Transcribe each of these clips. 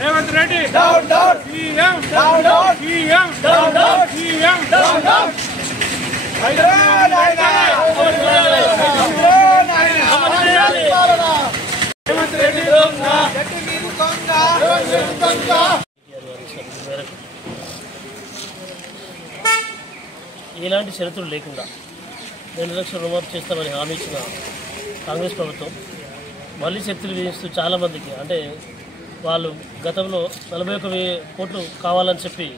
Revanth Reddy down down CM down down CM down down CM down down Revanth Reddy ఎలాంటి షరతులు లేకుండా 2 లక్షల రుణమాఫీ చేస్తామని హామీ ఇచ్చిన కాంగ్రెస్ ప్రభుత్వం మళ్ళీ శక్తులు విధిస్తూ చాలామందికి అంటే వాళ్ళు గతంలో 41,000 కోట్లు కావాలని చెప్పి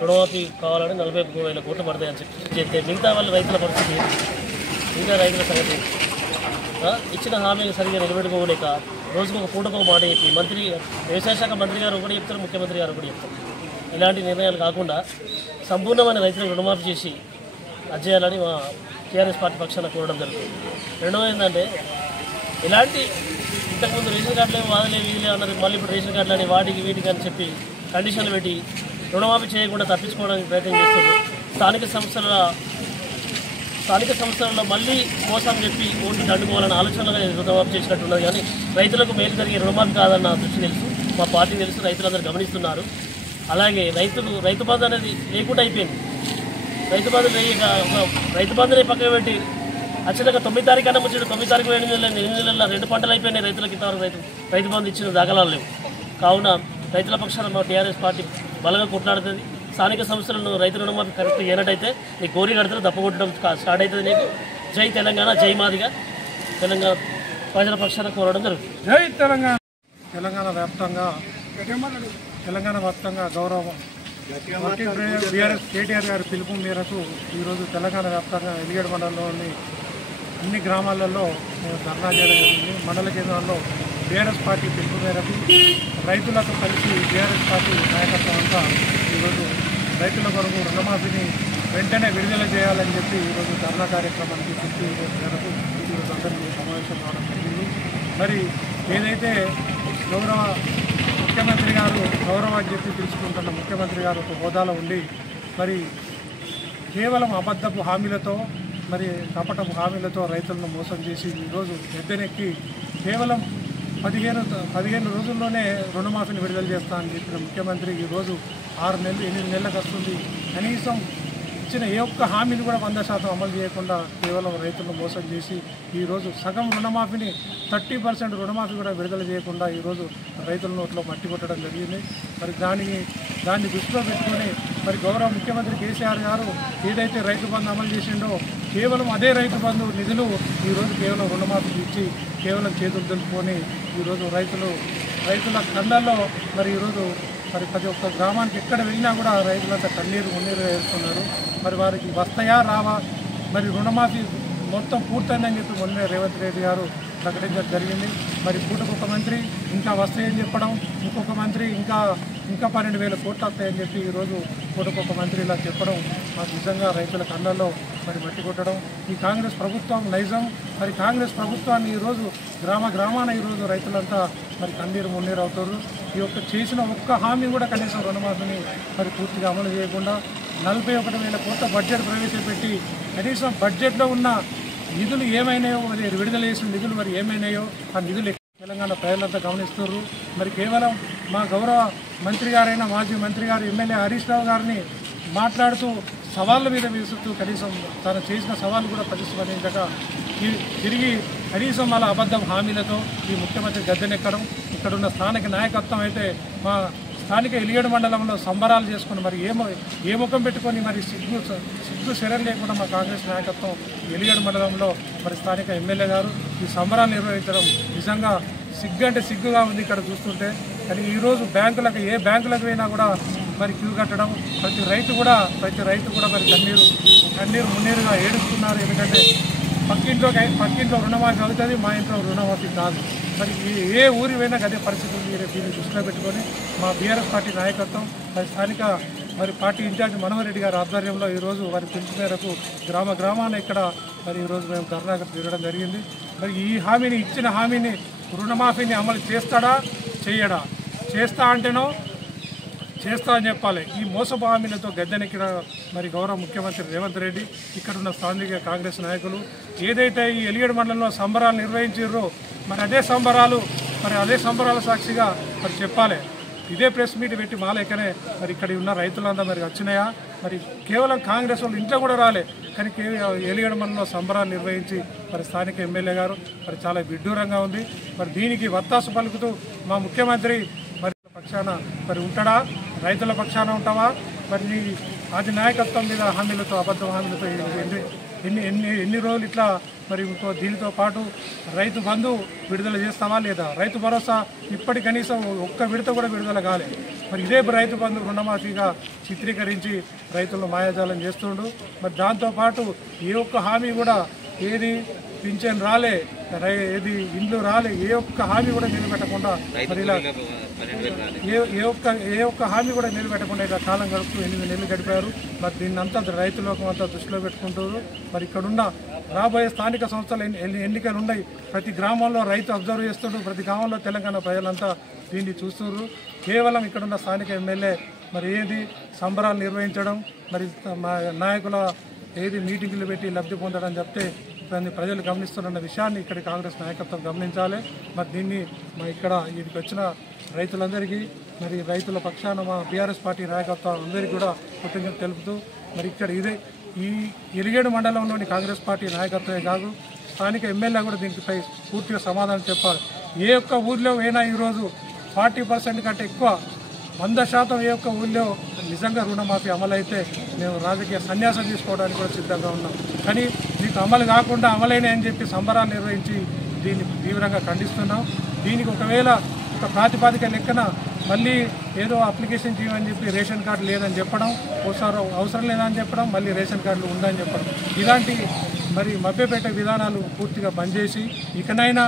రుణమాఫీ కావాలని 41,000 కోట్లు పడతాయని చెప్పి చేస్తే మిగతా వాళ్ళ రైతుల పరిస్థితి మిగతా రైతుల సంగతి ఇచ్చిన హామీలు సరిగ్గా నిలబెట్టుకోలేక రోజుకు ఒక పూటకు మాట చెప్పి వ్యవసాయ శాఖ మంత్రి గారు ఒకటి చెప్తారు, ముఖ్యమంత్రి గారు ఒకటి చెప్తారు. ఇలాంటి నిర్ణయాలు కాకుండా సంపూర్ణమైన రైతులకు రుణమాఫీ చేసి అజ్జేయాలని మా టీఆర్ఎస్ పార్టీ పక్షాన కోరడం జరుగుతుంది. రెండవది ఏంటంటే ఇలాంటి ఇంతకుముందు రేషన్ కార్డులు వాదలే వీధులే అన్నారు, మళ్ళీ ఇప్పుడు రేషన్ కార్డులు అని వాటికి వీటికి అని చెప్పి కండిషన్లు పెట్టి రుణమాఫీ చేయకుండా తప్పించుకోవడానికి ప్రయత్నం చేస్తున్నారు. స్థానిక సంస్థలలో మళ్ళీ మోసం చెప్పి ఓట్లు దండుకోవాలన్న ఆలోచనలుగా రుణమాఫీ చేసినట్టున్నది. కానీ రైతులకు మేలు జరిగే రుణమాఫీ కాదన్న దృష్టి తెలుసు, మా పార్టీ తెలుసు, రైతులందరూ గమనిస్తున్నారు. అలాగే రైతు బంధు అనేది లేకుండా అయిపోయింది. రైతు బంధుని పక్కన పెట్టి అచ్చగా 9 తారీఖు అన్న ముచ్చాడు, 9 తారీఖు 8 నెలల 2 పంటలు అయిపోయినాయి. రైతులకు ఇంతవరకు రైతు బంధు ఇచ్చిన దాఖలాలు లేవు. కావున రైతుల పక్షాన మా టీఆర్ఎస్ పార్టీ బలంగా కొట్లాడుతుంది. స్థానిక సంస్థలను రైతు రుణమాఫీ కరెక్ట్ చేయనట్టయితే నీ గోరీ కడతారు, దప్పగొట్టడం స్టార్ట్ అవుతుంది. నీకు జై తెలంగాణ, జై మాదిగా తెలంగాణ ప్రజల పక్షాన కోరడం జరుగుతుంది. జై తెలంగాణ. తెలంగాణ వ్యాప్తంగా గౌరవ బీఆర్ఎస్ కేటీఆర్ గారి పిలుపు మేరకు ఈరోజు తెలంగాణ వ్యాప్తంగా ఎలిగేడు మండలంలోని అన్ని గ్రామాలలో ధర్నా చేయడం జరిగింది. మండల కేంద్రాల్లో బీఆర్ఎస్ పార్టీ పిలుపు మేరకు రైతులతో కలిసి బీఆర్ఎస్ పార్టీ నాయకత్వం అంతా ఈరోజు రైతుల కొరకు రుణమాఫీని వెంటనే విడుదల చేయాలని చెప్పి ఈరోజు ధర్నా కార్యక్రమానికి పిలుపు మేరకు ఈరోజు అందరికీ సమావేశం కావడం జరిగింది. మరి ఏదైతే గౌరవ ముఖ్యమంత్రి గారు గౌరవాన్ని చెప్పి పిలుచుకుంటున్న ముఖ్యమంత్రి గారు ఒక హోదాలో ఉండి మరి కేవలం అబద్ధపు హామీలతో మరి కపటపు హామీలతో రైతులను మోసం చేసి ఈరోజు ఎద్దెనెక్కి కేవలం 15 రోజుల్లోనే రుణమాఫీని విడుదల చేస్తా అని చెప్పిన ముఖ్యమంత్రి ఈరోజు 6 నెలలు 8 నెలలకు వస్తుంది. కనీసం ఇచ్చిన ఏ ఒక్క హామీని కూడా 100% అమలు చేయకుండా కేవలం రైతులను మోసం చేసి ఈరోజు సగం రుణమాఫీని 30% రుణమాఫీ కూడా విడుదల చేయకుండా ఈరోజు రైతుల నోట్లో మట్టి కొట్టడం జరిగింది. మరి దాన్ని దృష్టిలో పెట్టుకొని మరి గౌరవ ముఖ్యమంత్రి కేసీఆర్ గారు ఏదైతే రైతు బంధు అమలు చేసిండో కేవలం అదే రైతు బంధు నిధులు ఈరోజు కేవలం రుణమాఫీ ఇచ్చి కేవలం చేతులు దులుపుకొని ఈరోజు రైతుల కళ్ళల్లో మరి ఈరోజు మరి ప్రతి ఒక్క గ్రామానికి ఎక్కడ వెళ్ళినా కూడా రైతులంతా కన్నీరు వేస్తున్నారు. మరి వారికి వస్తాయా రావా, మరి రుణమాఫీ మొత్తం పూర్తయిందని చెప్పి మొన్న రేవంత్ రెడ్డి గారు ప్రకటించడం జరిగింది. మరి పూటకొక మంత్రి ఇంకా వస్తాయని చెప్పడం, ఇంకొక మంత్రి ఇంకా 12,000 కోట్లు వస్తాయని చెప్పి ఈరోజు పూటకొక మంత్రి ఇలా చెప్పడం మాకు నిజంగా రైతుల కళ్ళల్లో మరి మట్టి కొట్టడం. ఈ కాంగ్రెస్ ప్రభుత్వం నైజం. మరి కాంగ్రెస్ ప్రభుత్వాన్ని ఈరోజు గ్రామాన ఈరోజు రైతులంతా మరి కన్నీరు మున్నీరు అవుతారు. ఈ యొక్క చేసిన ఒక్క హామీ కూడా కనీసం రుణమాఫీని మరి పూర్తిగా అమలు చేయకుండా 41,000 కోట్ల బడ్జెట్ ప్రవేశపెట్టి కనీసం బడ్జెట్లో ఉన్న నిధులు ఏమైనాయో మరి విడుదల చేసిన నిధులు మరి ఏమైనాయో ఆ నిధులు తెలంగాణ ప్రజలంతా గమనిస్తున్నారు. మరి కేవలం మా గౌరవ మంత్రి గారైన మాజీ మంత్రి గారు ఎమ్మెల్యే హరీష్ రావు గారిని మాట్లాడుతూ సవాళ్ళ మీద విసురుతూ కనీసం తను చేసిన సవాళ్ళు కూడా ప్రతిస్పందించక తిరిగి కనీసం వాళ్ళ అబద్ధం హామీలతో ఈ ముఖ్యమంత్రి గద్దెనెక్కడం. ఇక్కడున్న స్థానిక నాయకత్వం అయితే మా స్థానిక ఎలిగేడు మండలంలో సంబరాలు చేసుకుని మరి ఏ ముఖం పెట్టుకొని మరి సిగ్గు శరం లేకుండా మా కాంగ్రెస్ నాయకత్వం ఎలిగేడు మండలంలో మరి స్థానిక ఎమ్మెల్యే గారు ఈ సంబరాలు నిర్వహించడం నిజంగా సిగ్గుగా ఉంది ఇక్కడ చూస్తుంటే. కానీ ఈరోజు ఏ బ్యాంకులకు పోయినా కూడా మరి క్యూ కట్టడం, ప్రతి రైతు కూడా మరి కన్నీరు మున్నీరుగా ఏడుస్తున్నారు. ఎందుకంటే పక్కింట్లో రుణమాఫీ అవుతుంది, మా ఇంట్లో రుణమాఫీ కాదు. మరి ఏ ఊరి పోయినా అదే పరిస్థితులు దీన్ని దృష్టిలో పెట్టుకొని మా బీఆర్ఎస్ పార్టీ నాయకత్వం మరి స్థానిక మరి పార్టీ ఇన్ఛార్జ్ మనోహర్ రెడ్డి గారి ఆధ్వర్యంలో ఈరోజు వారి పిలుపు మేరకు గ్రామాన ఇక్కడ మరి ఈరోజు మేము ధర్నా తిరగడం జరిగింది. మరి ఈ హామీని ఇచ్చిన హామీని రుణమాఫీని అమలు చేస్తాడా చేయడా? చేస్తా అంటేనో చేస్తా అని చెప్పాలి. ఈ మోసపు హామీలతో గద్దెనెక్కిన మరి గౌరవ ముఖ్యమంత్రి రేవంత్ రెడ్డి, ఇక్కడున్న స్థానిక కాంగ్రెస్ నాయకులు ఏదైతే ఈ ఎలిగేడు మండలంలో సంబరాలు నిర్వహించారో మరి అదే సంబరాల సాక్షిగా మరి చెప్పాలి. ఇదే ప్రెస్ మీట్ పెట్టి మా లెక్కనే మరి ఇక్కడ ఉన్న రైతులంతా మరి వచ్చినాయా? మరి కేవలం కాంగ్రెస్ వాళ్ళు ఇంట్లో కూడా రాలే, కానీ ఎలిగేడు మండలంలో సంబరాలు నిర్వహించి మరి స్థానిక ఎమ్మెల్యే గారు మరి చాలా విడ్డూరంగా ఉంది. మరి దీనికి వత్తాసు పలుకుతూ మా ముఖ్యమంత్రి మరి పక్షాన మరి ఉంటాడా? రైతుల పక్షాన ఉంటావా? మరి నీ ఆది నాయకత్వం మీద హామీలతో అబద్ధ హామీలతో ఎన్ని రోజులు ఇట్లా మరి దీనితో పాటు రైతు బంధు విడుదల చేస్తావా లేదా? రైతు భరోసా ఇప్పటి కనీసం ఒక్క విడత కూడా విడుదల కాలే. మరి ఇదే రైతు బంధు రుణమాఫీగా చిత్రీకరించి రైతులను మాయాజాలం చేస్తుండు. మరి దాంతోపాటు ఏ ఒక్క హామీ కూడా ఏది పింఛన్ రాలే, ఏది ఇండ్లు రాలే, ఏ ఒక్క హామీ కూడా నిలబెట్టకుండా మరి ఇలా ఏ ఒక్క హామీ కూడా నిలబెట్టకుండా ఇలా కాలం గడుపుతూ 8 నెలలు గడిపారు. మరి దీన్ని అంతా రైతులకు అంతా దృష్టిలో పెట్టుకుంటారు. మరి ఇక్కడున్న రాబోయే స్థానిక సంస్థల ఎన్నికలు ఉన్నాయి. ప్రతి గ్రామంలో రైతు అబ్జర్వ్ చేస్తుండ్రు, ప్రతి గ్రామంలో తెలంగాణ ప్రజలంతా దీన్ని చూస్తున్నారు. కేవలం ఇక్కడున్న స్థానిక ఎమ్మెల్యే మరి ఏది సంబరాలు నిర్వహించడం, మరి నాయకుల ఏది మీటింగులు పెట్టి లబ్ధి పొందడం చెప్తే దాన్ని ప్రజలు గమనిస్తున్న విషయాన్ని ఇక్కడ కాంగ్రెస్ నాయకత్వం గమనించాలి. మరి దీన్ని ఇక్కడ వీటికి వచ్చిన రైతులందరికీ మరి రైతుల పక్షాన మా బీఆర్ఎస్ పార్టీ నాయకత్వం అందరికీ కూడా కృతజ్ఞతలు తెలుపుతూ మరి ఇక్కడ ఈ ఎలిగేడు మండలంలోని కాంగ్రెస్ పార్టీ నాయకత్వమే కాదు స్థానిక ఎమ్మెల్యే కూడా దీనిపై పూర్తిగా సమాధానం చెప్పాలి. ఏ ఒక్క ఊర్లో అయినా ఈరోజు 40% కంటే ఎక్కువ 100% ఏ ఒక్క ఊళ్ళో నిజంగా రుణమాఫీ అమలైతే మేము రాజకీయ సన్యాసం తీసుకోవడానికి కూడా సిద్ధంగా ఉన్నాం. కానీ మీకు అమలు కాకుండా అమలైనాయని చెప్పి సంబరాలు నిర్వహించి దీన్ని తీవ్రంగా ఖండిస్తున్నాం. దీనికి ఒకవేళ ఒక ప్రాతిపాదిక లెక్కన మళ్ళీ ఏదో అప్లికేషన్ చేయమని చెప్పి రేషన్ కార్డు లేదని చెప్పడం, ఒకసారి అవసరం లేదని చెప్పడం, మళ్ళీ రేషన్ కార్డులు ఉందని చెప్పడం, ఇలాంటి మరి మభ్యపెట్టే విధానాలు పూర్తిగా బంద్ చేసి ఇకనైనా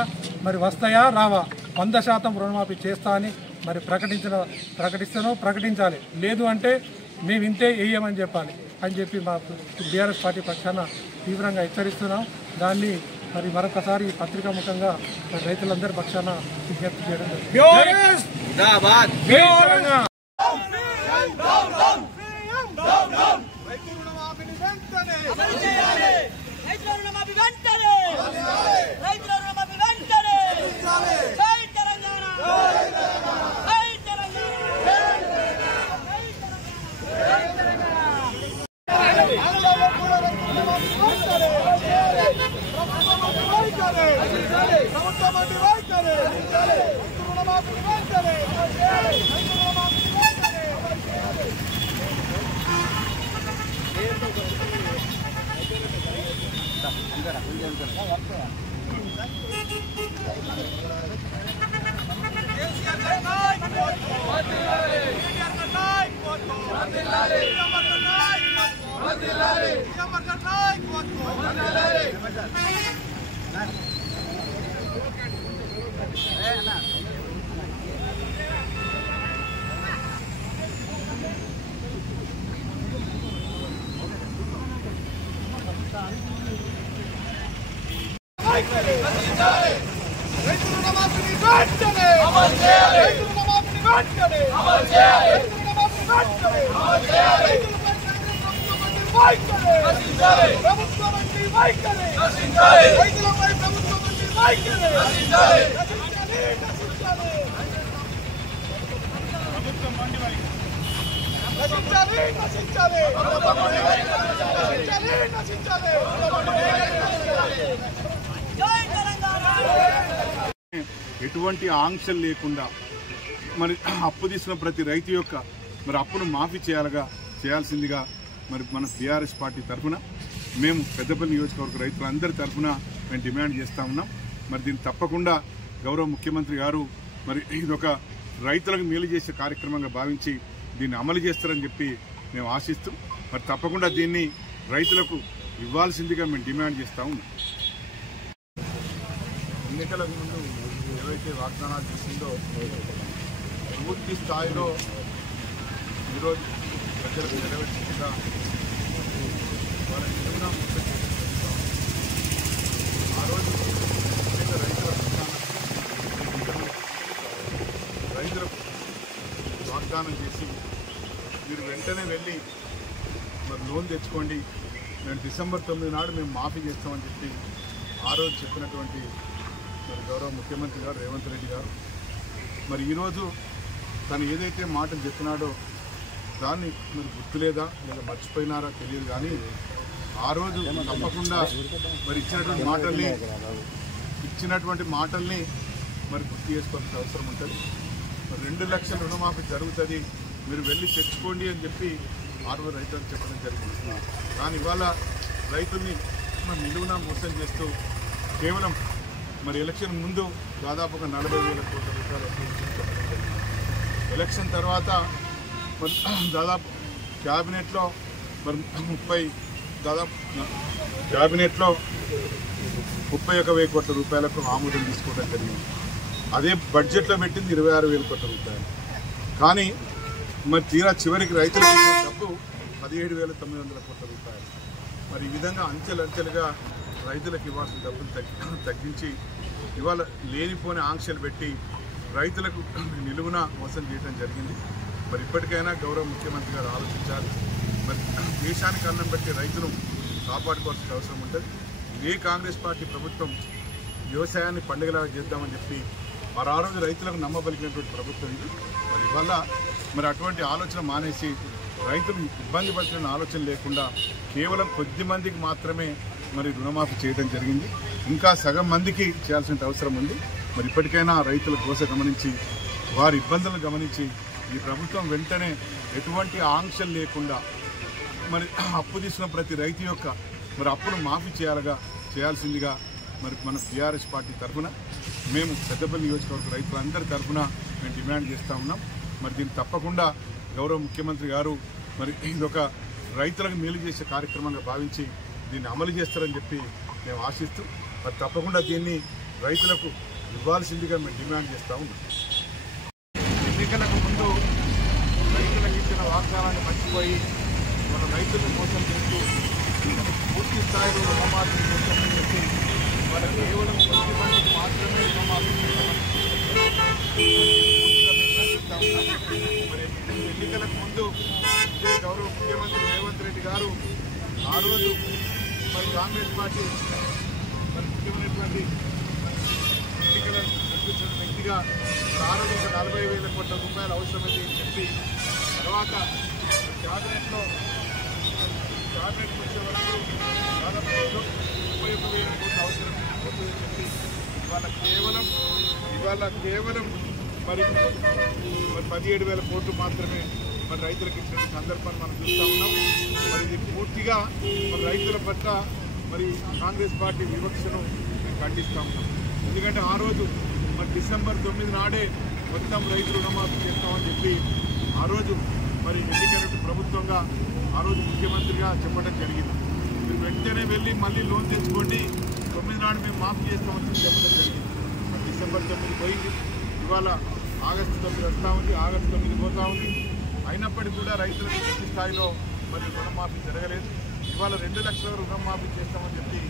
మరి వస్తాయా రావా 100% రుణమాఫీ చేస్తా అని మరి ప్రకటించాలి. లేదు అంటే మేము ఇంతే వేయమని చెప్పాలి అని చెప్పి మా బీఆర్ఎస్ పార్టీ పక్షాన తీవ్రంగా హెచ్చరిస్తున్నాం. దాన్ని మరి మరొకసారి పత్రికా ముఖంగా రైతులందరి పక్షాన విజ్ఞప్తి చేయడం ఎటువంటి ఆంక్షలు లేకుండా మరి అప్పు తీసుకున్న ప్రతి రైతు యొక్క మరి అప్పును మాఫీ చేయాల్సిందిగా మరి మన బీఆర్ఎస్ పార్టీ తరఫున మేము పెద్దపల్లి నియోజకవర్గ రైతులందరి తరఫున మేము డిమాండ్ చేస్తూ ఉన్నాం. మరి దీన్ని తప్పకుండా గౌరవ ముఖ్యమంత్రి గారు మరి ఇదొక రైతులకు మేలు చేసే కార్యక్రమంగా భావించి దీన్ని అమలు చేస్తారని చెప్పి మేము ఆశిస్తూ మరి తప్పకుండా దీన్ని రైతులకు ఇవ్వాల్సిందిగా మేము డిమాండ్ చేస్తూ ఉన్నాం. ఎన్నికలకు ముందు ఏవైతే వాగ్దానాలు చేసిందో పూర్తి స్థాయిలో ఈరోజు ప్రజలకు నెరవేర్చకుండా వాళ్ళని నిలువునా మోసం చేయడం జరుగుతూ ఉంది. ఆ రోజు రైతులకు వాగ్దానం చేసి మీరు వెంటనే వెళ్ళి మరి లోన్ తెచ్చుకోండి, మేము డిసెంబర్ 9 నాడు మేము మాఫీ చేస్తామని చెప్పి ఆ రోజు చెప్పినటువంటి మరి గౌరవ ముఖ్యమంత్రి గారు రేవంత్ రెడ్డి గారు మరి ఈరోజు తను ఏదైతే మాటలు చెప్పినాడో దాన్ని మీరు గుర్తులేదా లేదా మర్చిపోయినారా తెలియదు, కానీ ఆ రోజు తప్పకుండా మరి ఇచ్చినటువంటి మాటల్ని మరి గుర్తు చేసుకోవాల్సిన అవసరం ఉంటుంది. మరి 2 లక్షల రుణమాఫీ జరుగుతుంది, మీరు వెళ్ళి తెచ్చుకోండి అని చెప్పి ఆ రోజు రైతులకు చెప్పడం జరిగింది. కానీ ఇవాళ రైతుల్ని మరి నిలువునా మోసం చేస్తూ కేవలం మరి ఎలక్షన్ ముందు దాదాపుగా 40,000 కోట్ల రూపాయలు చెప్పడం జరిగింది. ఎలక్షన్ తర్వాత మరి దాదాపు క్యాబినెట్లో మరి 31,000 కోట్ల రూపాయలకు ఆమోదం తీసుకోవడం జరిగింది. అదే బడ్జెట్లో పెట్టింది 26,000 కోట్ల రూపాయలు. కానీ మరి తీరా చివరికి రైతులకు ఇచ్చే డబ్బు 17,900 కోట్ల రూపాయలు. మరి ఈ విధంగా అంచెలంచెలుగా రైతులకు ఇవ్వాల్సిన డబ్బులు తగ్గించి ఇవాళ లేనిపోని ఆంక్షలు పెట్టి రైతులకు నిలువున మోసం చేయడం జరిగింది. మరి ఇప్పటికైనా గౌరవ ముఖ్యమంత్రి గారు ఆలోచించాలి. మరి దేశానికి అన్నం పెట్టి రైతును కాపాడుకోవాల్సిన అవసరం ఉంటుంది. ఏ కాంగ్రెస్ పార్టీ ప్రభుత్వం వ్యవసాయాన్ని పండుగలాగా చేద్దామని చెప్పి మరి ఆ రోజు రైతులకు నమ్మబలిగినటువంటి ప్రభుత్వం ఇది. మరి ఇవాళ మరి అటువంటి ఆలోచన మానేసి రైతులు ఇబ్బంది పడుతున్న ఆలోచన లేకుండా కేవలం కొద్ది మందికి మాత్రమే మరి రుణమాఫీ చేయడం జరిగింది. ఇంకా సగం మందికి చేయాల్సిన అవసరం ఉంది. మరి ఇప్పటికైనా రైతుల కోస గమనించి వారి ఇబ్బందులను గమనించి ఈ ప్రభుత్వం వెంటనే ఎటువంటి ఆంక్షలు లేకుండా మరి అప్పు తీసుకున్న ప్రతి రైతు యొక్క మరి అప్పును మాఫీ చేయాల్సిందిగా మరి మన టీఆర్ఎస్ పార్టీ తరఫున మేము పెద్దపల్లి నియోజకవర్గ రైతులందరి తరఫున మేము డిమాండ్ చేస్తూ ఉన్నాం. మరి దీన్ని తప్పకుండా గౌరవ ముఖ్యమంత్రి గారు మరి ఇదొక రైతులకు మేలు చేసే కార్యక్రమంగా భావించి దీన్ని అమలు చేస్తారని చెప్పి మేము ఆశిస్తూ మరి తప్పకుండా దీన్ని రైతులకు ఇవ్వాల్సిందిగా మేము డిమాండ్ చేస్తూ ఉన్నాం. ఎన్నికలకు ముందు రైతులకు ఇచ్చిన వాగ్దానాన్ని మర్చిపోయి మన రైతులను మోసం చేస్తూ పూర్తి స్థాయిలో రుణమాఫీ మోసం చేసి వాళ్ళ కేవలం కొద్ది మందికి మాత్రమే రుణమాఫీ మరి ఎన్నికలకు ముందు ఇదే గౌరవ ముఖ్యమంత్రి రేవంత్ రెడ్డి గారు ఆ రోజు మరి కాంగ్రెస్ పార్టీ మరి ముఖ్యమైనటువంటి ఎన్నికల అధ్యక్షుల వ్యక్తిగా ఆ రోజు 40,000 కోట్ల రూపాయలు అవసరమైంది అని చెప్పి తర్వాత క్యాబినెట్ వచ్చే వరకు దాదాపు 31,000 కోట్ల అవసరం అవుతుందని చెప్పి ఇవాళ కేవలం మరి 17,000 కోట్లు మాత్రమే మరి రైతులకు ఇచ్చిన సందర్భాన్ని మనం చూస్తూ ఉన్నాం. మరి ఇది పూర్తిగా మరి రైతుల పట్ల మరి కాంగ్రెస్ పార్టీ వివక్షను మేము ఖండిస్తూ ఉన్నాం. ఎందుకంటే ఆ రోజు మరి డిసెంబర్ 9 నాడే మొత్తం రైతు రుణమాఫీ చేస్తామని చెప్పి ఆ రోజు మరి ఎన్నికైన ప్రభుత్వంగా ఆ రోజు ముఖ్యమంత్రిగా చెప్పడం జరిగింది. మీరు వెంటనే వెళ్ళి మళ్ళీ లోన్ తెచ్చుకోండి, 9 నాడు మేము మాఫీ చేస్తామని చెప్పడం జరిగింది. మరి డిసెంబర్ 9 పోయింది, ఇవాళ ఆగస్టు 9 వస్తూ ఉంది, ఆగస్టు 9 పోతూ ఉంది. అయినప్పటికీ కూడా రైతులకు పూర్తి స్థాయిలో మరి రుణమాఫీ జరగలేదు. ఇవాళ 2 లక్షల రుణమాఫీ చేస్తామని చెప్పి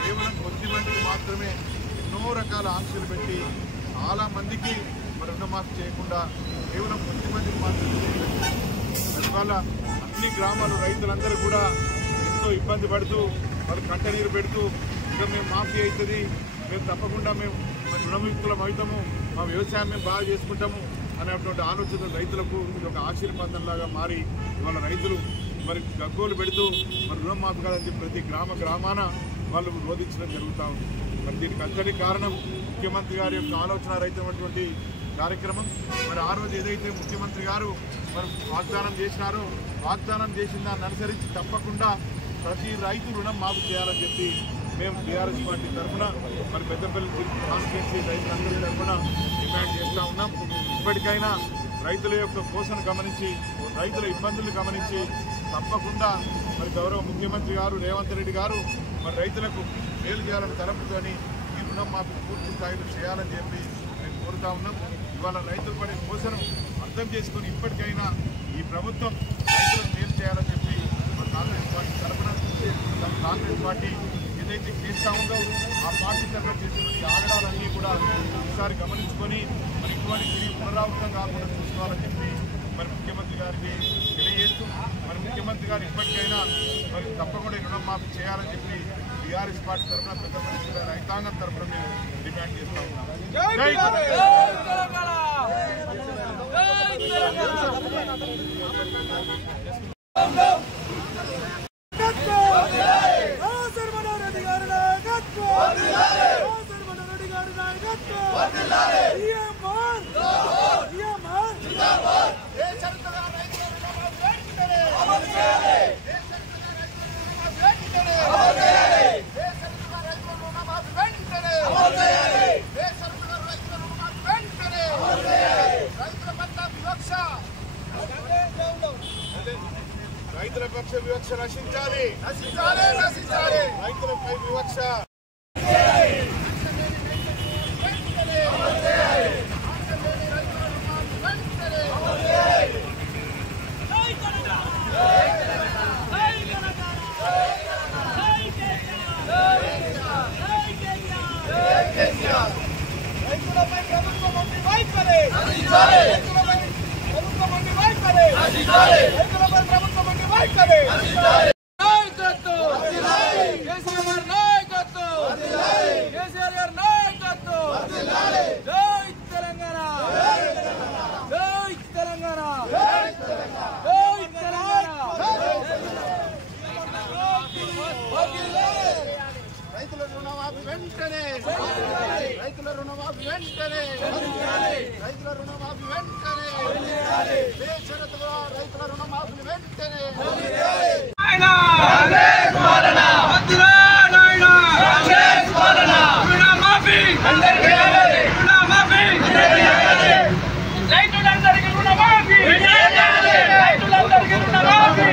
కేవలం కొద్ది మందికి మాత్రమే ఎన్నో రకాల ఆంక్షలు పెట్టి చాలా మందికి మరి రుణమాఫీ చేయకుండా కేవలం కొద్ది మందికి మాత్రమే చేయలేదు. ఇవాళ అన్ని గ్రామాలు రైతులందరూ కూడా ఎంతో ఇబ్బంది పడుతూ వాళ్ళు కంటనీరు పెడుతూ ఇంకా మేము మాఫీ అవుతుంది, మేము తప్పకుండా మేము రుణముక్తులం అవుతాము, మా వ్యవసాయం మేము బాగా చేసుకుంటాము అనేటువంటి ఆలోచన రైతులకు ఇది ఒక ఆశీర్వాదంలాగా మారి వాళ్ళ రైతులు మరి గగ్గోలు పెడుతూ మరి రుణమాఫీ కాదని చెప్పి ప్రతి గ్రామాన వాళ్ళు రోధించడం జరుగుతూ ఉంది. మరి దీనికి అంతటి కారణం ముఖ్యమంత్రి గారి యొక్క ఆలోచన రైతున్నటువంటి కార్యక్రమం. మరి ఆ రోజు ఏదైతే ముఖ్యమంత్రి గారు మరి వాగ్దానం చేసినారో వాగ్దానం చేసిన దాన్ని అనుసరించి తప్పకుండా ప్రతి రైతు రుణం మాఫీ చేయాలని చెప్పి మేము టీఆర్ఎస్ పార్టీ తరఫున మరి పెద్దపల్లి కాన్స్టిట్యున్సీ రైతులందరి తరఫున డిమాండ్ చేస్తూ ఉన్నాం. ఇప్పటికైనా రైతుల యొక్క కోసను గమనించి రైతుల ఇబ్బందులు గమనించి తప్పకుండా మరి గౌరవ ముఖ్యమంత్రి గారు రేవంత్ రెడ్డి గారు మరి రైతులకు మేలు చేయాలని తలపుతోని ఈ రుణం మాఫీ పూర్తి స్థాయిలో చేయాలని చెప్పి మేము కోరుతా ఉన్నాం. ఇవాళ రైతులు పడే కోసను అర్థం చేసుకుని ఇప్పటికైనా ఈ ప్రభుత్వం రైతులకు చేయాలని చెప్పి కాంగ్రెస్ పార్టీ తరఫున కాంగ్రెస్ పార్టీ ఏదైతే చేస్తూ ఉందో ఆ పార్టీ తరఫున చేసినటువంటి ఆగడాలన్నీ కూడా ఒకసారి గమనించుకొని మరి ఇటువంటి తిరిగి పునరావృతం కాకుండా చూసుకోవాలని చెప్పి మరి ముఖ్యమంత్రి గారికి తెలియజేస్తూ మరి ముఖ్యమంత్రి గారు ఇప్పటికైనా మరి తప్పకుండా రుణమాఫీ చేయాలని చెప్పి టీఆర్ఎస్ పార్టీ తరఫున పెద్ద రైతాంగం తరఫున మేము డిమాండ్ చేస్తూ ఉన్నాం. రైతుల పక్ష వివక్ష నశించాలి, నశించాలి, నశించాలి. రైతులపై వివక్ష రైతులపై ప్రభుత్వం వంటి వైఖరి రైతులపై ప్రభుత్వం వంటి వైఖరి రైతులపై ప్రభుత్వం వంటి వైఖరి కేసీఆర్ నాయకత్వం కేసీఆర్ గారి నాయకత్వం జై తెలంగాణ జై తెలంగాణ జై తెలంగాణ రైతుల రుణమాఫీ వెంటనే రైతుల రుణమాఫీ వెంటనే రైతుల రుణమాఫీ వెంటనే బేషరతుగా రైతుల రుణమాఫీ వెంటనే రైతులందరికీ రుణమాఫీ రైతులందరికీ రుణమాఫీ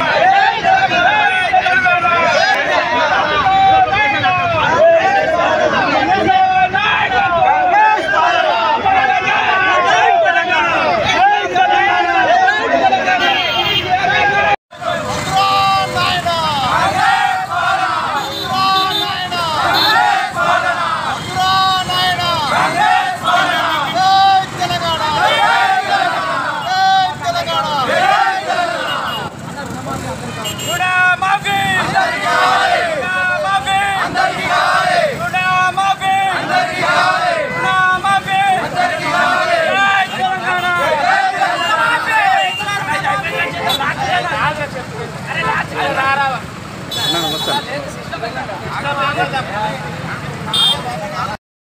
నమస్తే.